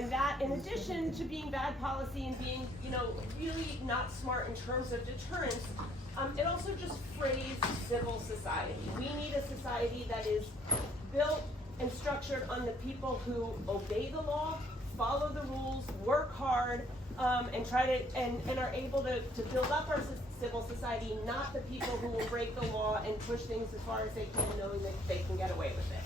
And that, in addition to being bad policy and being, really not smart in terms of deterrence, it also just frays civil society. We need a society that is built and structured on the people who obey the law, follow the rules, work hard, and try to and are able to build up our civil society, not the people who will break the law and push things as far as they can, knowing that they can get away with it.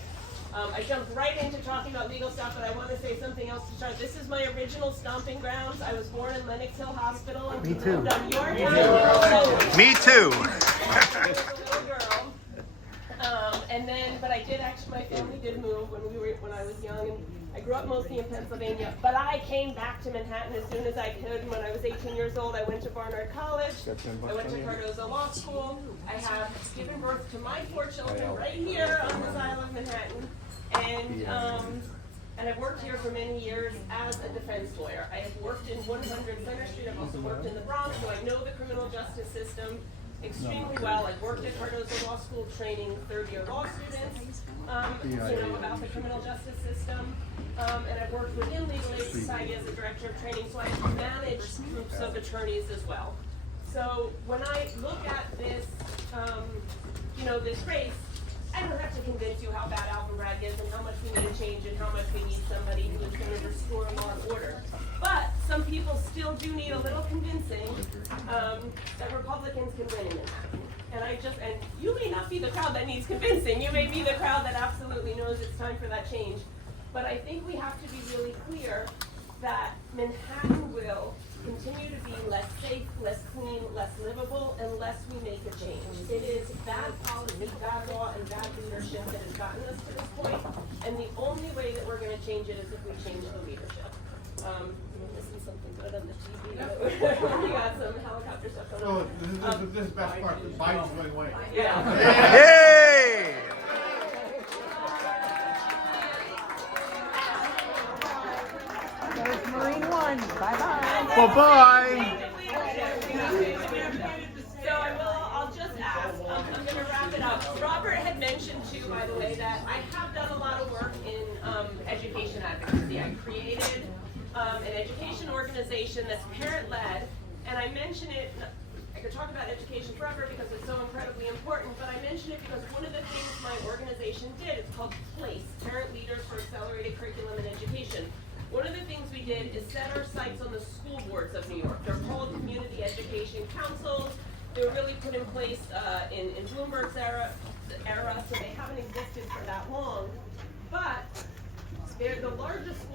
I jumped right into talking about legal stuff, but I want to say something else to start. This is my original stomping grounds. I was born in Lenox Hill Hospital. And Me too. Lived on your town. Me too. I was a little girl. But I did actually, my family did move when I was young, and I grew up mostly in Pennsylvania, but I came back to Manhattan as soon as I could. When I was 18 years old, I went to Barnard College. I went to Cardozo Law School. I have given birth to my 4 children right here on this Isle of Manhattan. And I've worked here for many years as a defense lawyer. I have worked in 100 Center Street. I've also worked in the Bronx, so I know the criminal justice system extremely well. I've worked at Cardozo Law School training third-year law students, about the criminal justice system. And I've worked within Legal Aid Society as a director of training, so I've managed groups of attorneys as well. So when I look at this, this race, I don't have to convince you how bad Alvin Bragg is and how much we need to change and how much we need somebody who is going to restore law and order. But some people still do need a little convincing that Republicans can win in Manhattan. And you may not be the crowd that needs convincing. You may be the crowd that absolutely knows it's time for that change. But I think we have to be really clear that Manhattan will continue to be less safe, less clean, less livable, unless we make a change. It is bad policy, bad law, and bad leadership that has gotten us to this point, and the only way that we're going to change it is if we change the leadership. This is something good on the TV. We got some helicopter stuff going on. This is the best part. Biden's going away. Yeah. Yay! There's Marine One. Bye-bye. Bye-bye. So I'll just ask, I'm going to wrap it up. Robert had mentioned too, by the way, that I have done a lot of work in education advocacy. I created an education organization that's parent-led, and I mention it, I could talk about education forever because it's so incredibly important, but I mention it because one of the things my organization did, it's called PLACE, Parent Leaders for Accelerated Curriculum and Education. One of the things we did is set our sights on the school boards of New York. They're called community education councils. They were really put in place in Bloomberg's era, so they haven't existed for that long. But they're the largest school